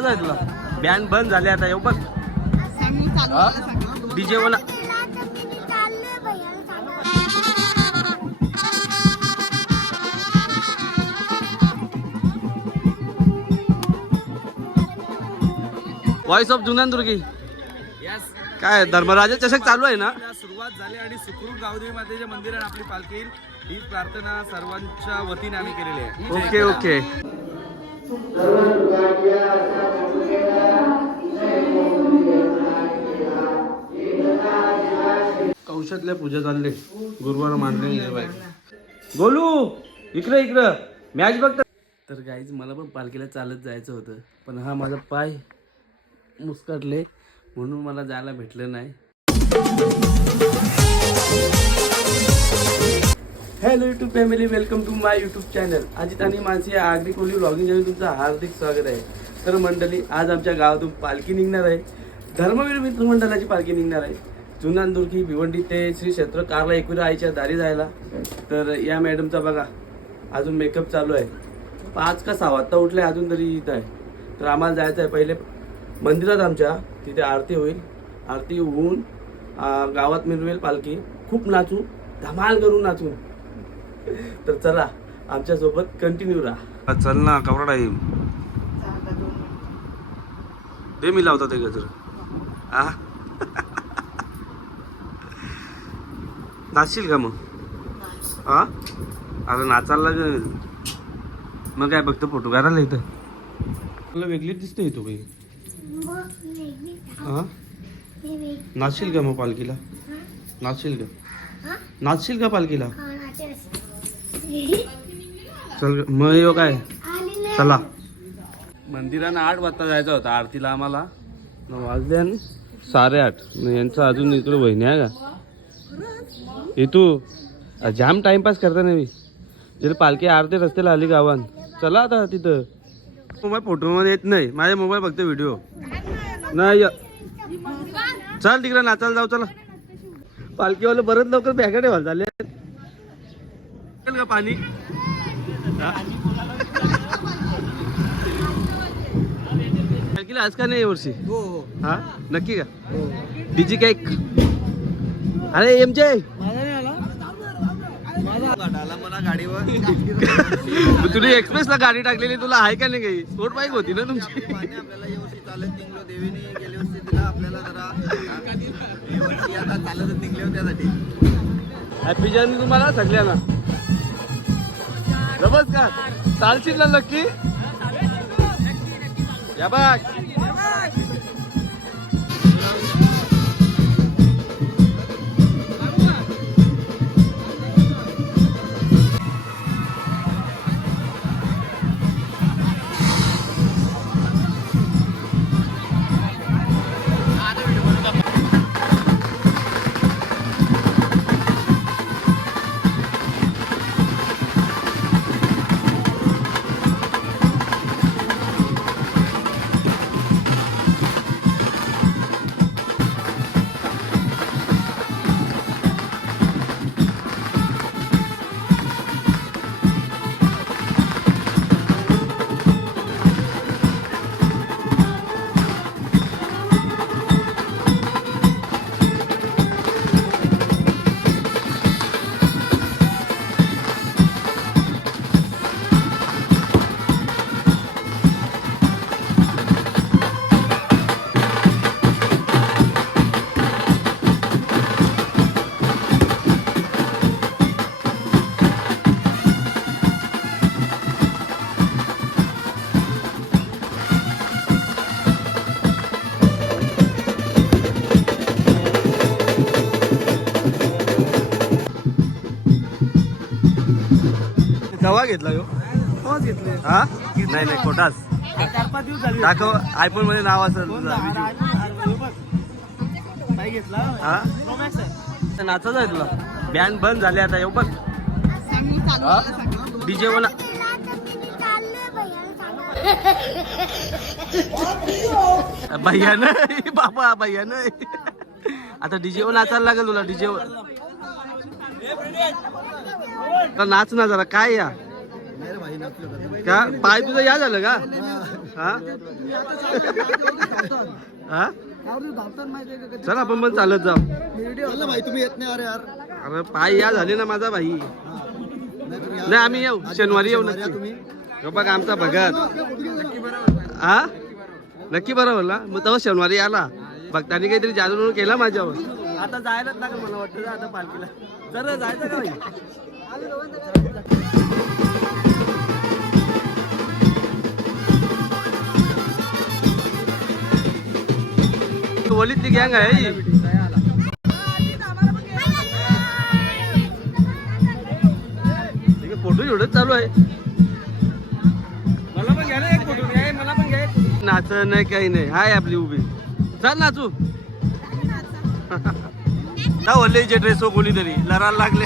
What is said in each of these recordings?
नाचायचं आहे तुला? बँड बंद झाले आता येऊ बघ. हा? डीजे वाला व्हॉइस ऑफ जुनानदुर्गी काय धर्मराजा चषक चालू आहे ना? सुरुवात झाली आणि सुखरूप गावदेवी मातेच्या मंदिरात आपली पालखी. ही प्रार्थना सर्वांच्या वतीने आम्ही केलेली आहे. Okay okay. कौशातल्या पूजा चालले. गुरुवार मांडले बोलू गोलू इकडं मॅच बघ तर गाईज मला पण पालखीला चालत जायचं होतं. पण हा माझा पाय मुस्कटले म्हणून मला जायला भेटलं नाही. Hello YouTube family welcome to my YouTube channel Ajit आणि माझी या आगरी कोहली ब्लॉगिंग चॅनल तुमचं हार्दिक स्वागत आहे. तर मंडळी आज आमच्या गावातून पालखी निघणार आहे. धर्मवीर मित्र मंडळाची पालखी निघणार आहे. जुनांदुर्गी भिवंडी ते श्री क्षेत्र कारला एकविरा आईच्या दारी जायला. तर या मॅडमचा बघा अजून मेकअप चालू आहे. पाच का सहा वाजता उठले अजून तरी इथं आहे. तर आम्हाला जायचं आहे पहिले मंदिरात आमच्या. तिथे आरती होईल. आरती होऊन गावात मिरवेल पालखी. खूप नाचू धमाल करून नाचू. तर चला आमच्यासोबत कंटिन्यू राहा. चल ना कवरा आहे. दे मी लावता ते गजर. आ? नाचशील का मग? हा अरे नाचायला लागेल. मग काय बघतो फोटो काढायला इथं? तुला वेगळीच दिसते तू काही हा नाचशील का मग पालखीला? नाचशील का? नाचशील का पालखीला? चल मग येऊ काय? चला. मंदिरानं आठ वाजता जायचं होतं आरतीला आम्हाला. न वाजले आणि साडेआठ. यांचं अजून इकडे बहिणी आहे का? येतू जाम टाइमपास करता नाही जर पालखी आरती रस्त्याला आली गावात चला आता तिथं. मोबाईल फोटोमध्ये येत नाही. माझ्या मोबाईल फक्त व्हिडिओ नाही चल तिकडे नाचायला जाऊ चला. पालखीवाले बरंच लवकर बॅगा ठेवायला झाले. का पाणी? हा? पालखीला आज का नाही वर्षी? हो हो. हा? नक्की का? डीजी केक अरे एम जे मला गाडीवर. तुला एक्सप्रेस ला गाडी टाकलेली तुला आहे का नाही काही? स्पोर्ट बाईक होती ना तुमची. आपल्याला चालत निघलो देवीने वर्षी दिला आपल्याला जरा आता चालत निघले होते त्यासाठी. हॅपी जर्नी तुम्हाला सगळ्यांना. नमस्कार. चालशील ना नक्की? या बघ. घेतला यो घेतले? हा? नाही नाही खोटाच चार पाच दिवस झाले. दाखव आयफोनमध्ये नाव असेल काय घेतला? हा? नाचायचं आहे तुला. बँड बंद झाले आता येऊ बघ. डीजे वाला भैया नाही बाबा भैया नाही. आता डीजे वर नाचायला लागेल तुला डीजे वर. नाच ना जरा काय या? का? पाय तुझं या झालं का? हा? हा? चल आपण पण चालत जाऊ. भाई तुम्ही येत नाही अरे यार अरे पाय या झाले ना माझा भाई. नाही आम्ही येऊ. शनिवारी येऊ शनिवारी नक्की. तुम्ही हो बघ आमचा भगत? हा? नक्की बरं होला मग तेव्हा शनिवारी आला. भक्तांनी काहीतरी जादू म्हणून केला माझ्यावर. आता जायलाच ना मला वाटतं. आता पालखीला. जर जायचं का वलीतली गँग आहे ही. फोटो एवढंच चालू आहे. मला पण घ्या ना एक फोटो. मला पण घ्या नाच नाही काही नाही. हाय आपली उभी. चल नाचू. ना वल्लेचे ड्रेस हो कोणीतरी. लढायला लागले.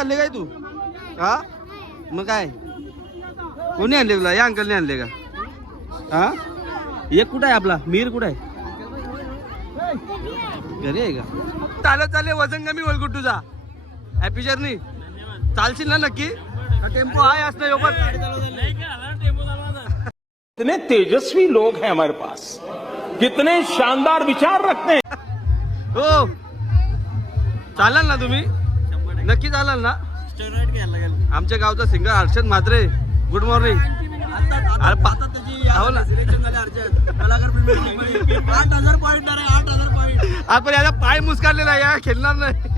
आणले काय तू? हा? मग काय? कोणी आणले तुला? या अंकलने आणले का? हा? एक कुठं आहे आपला? मीर कुठं आहे? घरी आहे का? चालत चालले वजन कमी होईल कुठं तुझा? हॅपी जर्नी चालशील ना नक्की? टेम्पो आहे असं यो पण? कितने तेजस्वी लोग हैं हमारे पास। कितने शानदार विचार रखते हैं। हो. चालाल ना तुम्ही? नक्की चालाल ना? आमच्या गावचा singer Harshad Mhatre. Good morning हो आपण याचा पाय मुस्कारलेला या खेळणार नाही.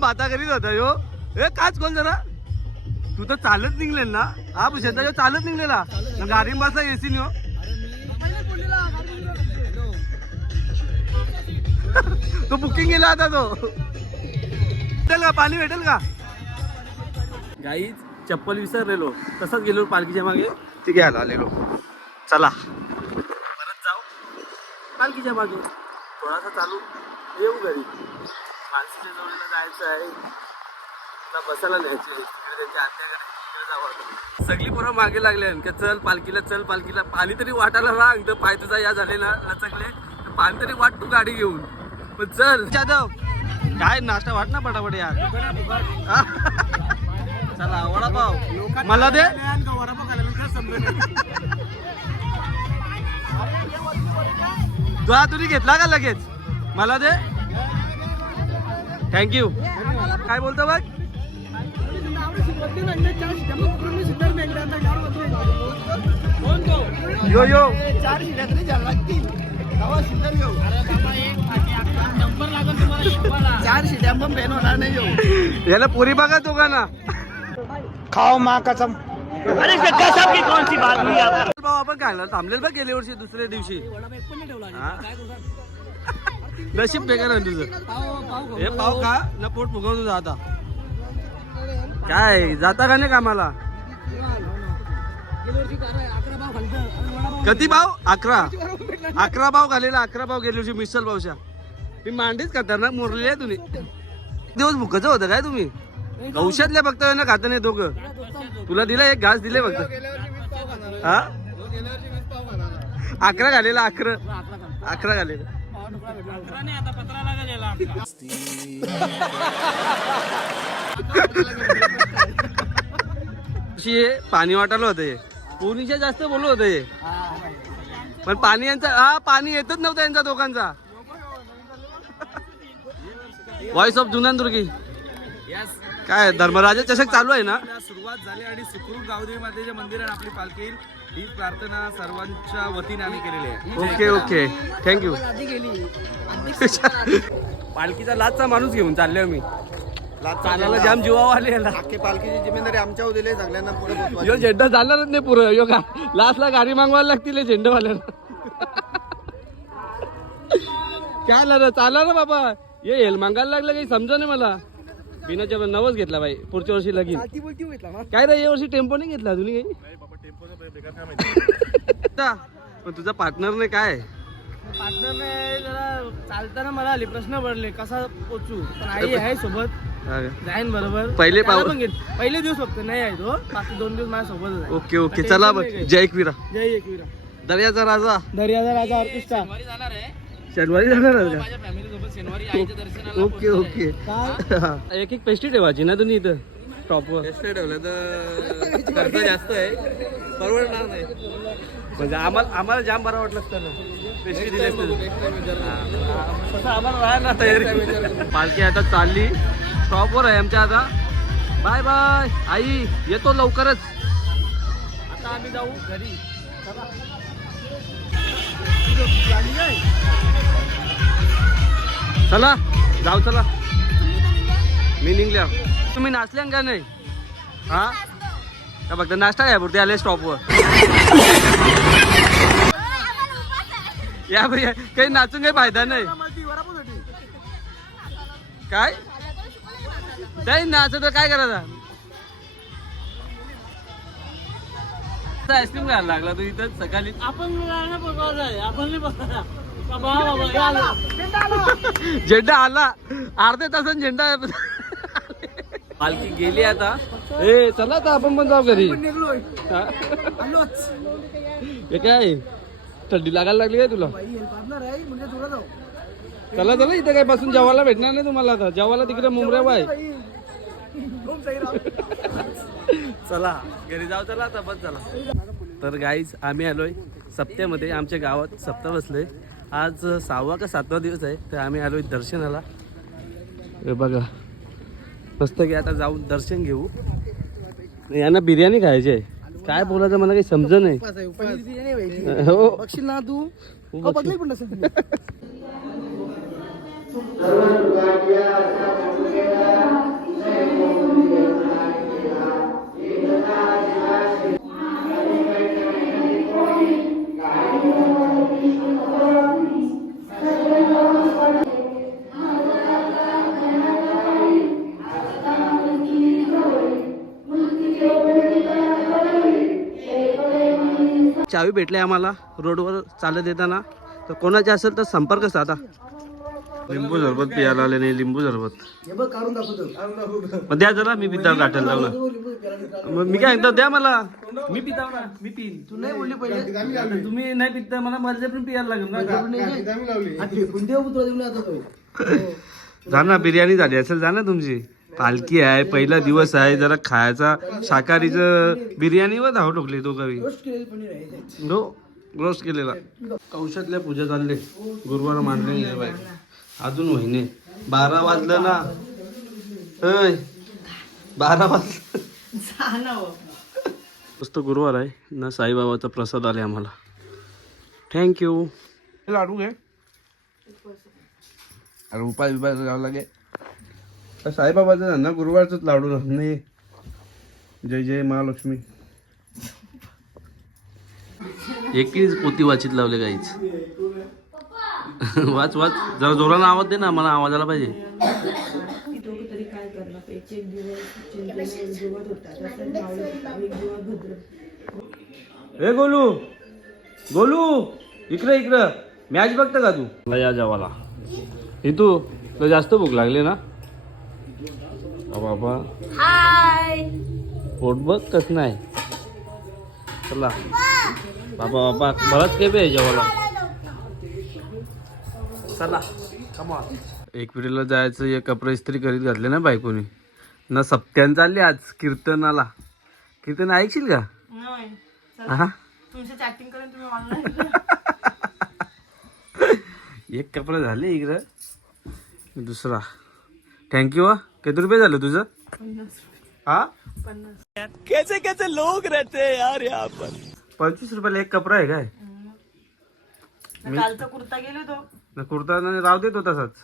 बाता करीत होता यो. ए काच कोण जरा? तू तर चालत निघलेल ना. हा भूषण चालत निघलेला. गाडी बसा एसी न्यो तो बुकिंग केला आता तो. भेटेल का? पाणी भेटेल का? गाई चप्पल विसरलेलो. तसंच गेलो पालखीच्या मागे. ते घ्यायला आलेलो. चला. परत जाऊ. पालखीच्या मागे. थोडासा चालू. येऊ घरी. माणसाच्या जवळला जायचं आहे. तुला बसायला न्यायचं त्यांच्या आत्याकडे. सगळी पोरं मागे लागले का चल पालखीला चल पालखीला. पाणी तरी वाटायला रांग तर पाय तुझा या झाले ना लचकले. पाणी तरी वाट तू गाडी घेऊन. चल. जाधव. काय नाश्ता वाट ना पटापट यार? चला वडापाव. मला दे. तुला तुम्ही घेतला का लगेच? मला दे. थँक्यू काय बोलतो बघ? यो यो. चार शिड्या तरी घ्यायला लागतील. पेन होणार नाही घेऊ याला पुरी बघा तो का ना खाओ माँ कसम भाऊ आपण खायला थांबलेलं बघ गेल्या वर्षी दुसऱ्या दिवशी. हा? नशीब बेकार आहे तुझं. हे पाव का ना पोट फुगव तुझं आता. काय जाता का नाही कामाला? किती भाव? अकरा. अकरा भाव घालेला अकरा भाव गेल्या वर्षी मिसल भावशा मी मांडीच खतरनाक मोरलेली आहे तुम्ही. दिवस भुकाचं होतं काय तुम्ही? औषधले फक्त ना खातं नाही दोघं. तुला दिला एक घास दिले फक्त. हा? अकरा घालेला अकरा. अकरा घालेला. अशी हे पाणी वाटायला होतं पूर्णीच्या जास्त बोलू होतं हे. पण पाणी यांचा हा पाणी येतच नव्हतं यांचा दोघांचा. व्हॉइस ऑफ जुनानदुर्गी काय धर्मराजा चषक चालू आहे ना? सुरुवात झाली आणि सुखरूप गावदेवी मातेच्या मंदिरात आपली पालखी. ही प्रार्थना सर्वांच्या वतीने आम्ही केलेली आहे. ओके ओके थँक्यू पालखीचा लाचचा माणूस घेऊन चाललोय मी. चालायला जाम जीवावर आले याला अख्खी पालखीची जिम्मेदारी आमच्यावर दिली सगळ्यांना पुढे पोहोचवायची. यो झेंडा चालणारच नाही पुरं यो का लास्टला गाडी मागवायला लागतील हे झेंडेवाल्याला. काय आलं रे चाला ना बाबा. ये हेल मागायला लागलं काही समजा नाही मला. बिनाच्या नवच घेतला बाई पुढच्या वर्षी लगीन. काय रे या वर्षी टेम्पो नाही घेतला तुम्ही काही पण तुझा पार्टनर नाही काय? पार्टनरने जरा चालताना मला आली प्रश्न पडले कसा पोचू? पण आई आहे सोबत. हा. जाईन बरोबर. पहिले त्याला पाव- पण घेईन. पहिले दिवस फक्त नाही आहे तो बाकी दोन दिवस माझ्या सोबतच आहे ओके ओके. चला बघ. जय एकविरा. जय एकविरा. दर्याचा राजा. दर्याचा राजा ऑर्केस्ट्रा. शनिवारी जाणार आहे. का? माझ्या फॅमिली सोबत शनिवारी आईच्या दर्शनाला ओके ओके. एक एक पेस्ट्री ठेवायची ना तुम्ही इथं. टॉपवर ठेवलं तर खर्च जास्त आहे. परवडणार नाही. म्हणजे आम्हाला आम्हाला जाम बरं वाटलं असतं ना. पेस्ट्री दिली असतं तसं आम्हाला राहा ना तयारी पालखी आता चालली. स्टॉपवर आहे आमच्या आता. बाय बाय आई येतो लवकरच. आता आम्ही जाऊ घरी. चला. जाऊ चला. मी निघल्या. तुम्ही नाचल्या का नाही? हा? का फक्त नाश्ता काय पुरते? आले स्टॉपवर या भैया काही नाचून काही फायदा नाही. काय? नाही नाचत तर काय करायचं? आईस्क्रीम घ्यायला लागला तू इथं सकाळी. आपण. झेंडा आला. अर्ध्या तासात झेंडा. पालखी गेली आता. ए चला आता आपण पण जाऊ घरी. काय? थंडी लागायला लागली काय तुला? चला चला इथे काय बसून जेवायला भेटणार नाही तुम्हाला आता. जेवायला तिकडे मुंबऱ्या बाय चला घरी जाऊ चला आता बस चला. तर गाईज आम्ही आलोय सप्त्यामध्ये आमच्या गावात सप्ता बसले. आज सहावा का सातवा दिवस आहे तर आम्ही आलोय दर्शनाला. हे बघा. मस्त की आता जाऊन दर्शन घेऊ. यांना बिर्याणी खायची आहे. काय बोलायचं मला काही समज नाही. हो. बघशील ना तू? हो, बघली पण नसेल. चावी भेटले आम्हाला रोडवर चालत येताना. तर कोणाचे असेल तर संपर्क साधा. लिंबू सरबत पियाला आले नाही लिंबू सरबत. मग द्या जरा मी पिता जाऊ ना मग मी काय म्हणतो द्या मला. मी पिता ना मी पिन तू नाही बोलली पहिले. तुम्ही नाही पिता मला मर्जी पण पियाला लागेल ना जा ना बिर्याणी झाली असेल जा ना तुमची. पालखी आहे पहिला दिवस आहे जरा खायचा शाकाहारीचं बिर्याणीवर धाव ठोकली तो कवी. हो रोस्ट केलेला. कौशातल्या पूजा चालले. गुरुवार मांडले बाई. अजून महिने बारा वाजलं ना. होय. बारा वाजलं. मस्त गुरुवार आहे. ना साईबाबाचा प्रसाद आले आम्हाला. थँक्यू लाडू घे. अरे उपाय बिपाय जावं लागे. तर साईबाबाचं आहे ना गुरुवारचंच लाडू नाही. जय जय महालक्ष्मी. एकटीच पोती वाचित लावले काहीच वाच वाच. जरा जोरानं आवाज दे ना मला आवाज आला पाहिजे ए गोलू. गोलू. इकडे इकडं. मॅच बघतं का तू? या जेवाला. तू तुला जास्त भूक लागली ना? बाबा. पोट बघ कस नाही. चला. बाबा बाबा बराच काही आहे जेवाला चला एक पिढीला जायचं एक कपडे इस्त्री करीत घातले ना बायकोनी. ना सप्त्यान चालली आज कीर्तनाला. कीर्तन ऐकशील का? हा एक कपडा झाले इकडं. दुसरा. थँक्यू किती रुपये झालं तुझं? हा? कैसे कैसे लोग रहते हैं यार यहाँ पर। पंचवीस रुपयाला एक कपडा आहे काय? कालचा कुर्ता गेलो तो. ना कुर्ता ना राव देतो तसाच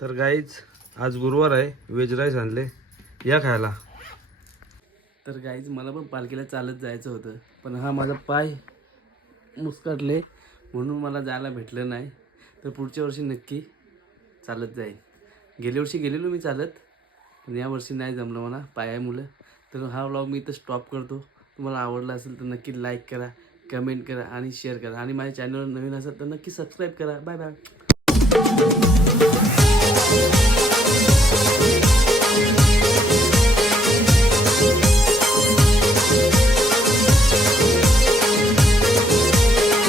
तर गाईच आज गुरुवार आहे व्हेज राईस आणले. या खायला. तर गाईच मला पण पालखीला चालत जायचं होतं. पण हा माझा पाय मुस्कटले म्हणून मला जायला भेटलं नाही. तर पुढच्या वर्षी नक्की चालत जाईल. गेल्या वर्षी गेलेलो मी चालत पण यावर्षी नाही जमलं मला. पाया मुलं. तर हा व्लॉग मी इथं स्टॉप करतो. तुम्हाला आवडला असेल तर नक्की लाईक करा कमेंट करा आणि शेअर करा. आणि माझ्या चॅनलवर नवीन असेल तर नक्की सबस्क्राईब करा. Bye bye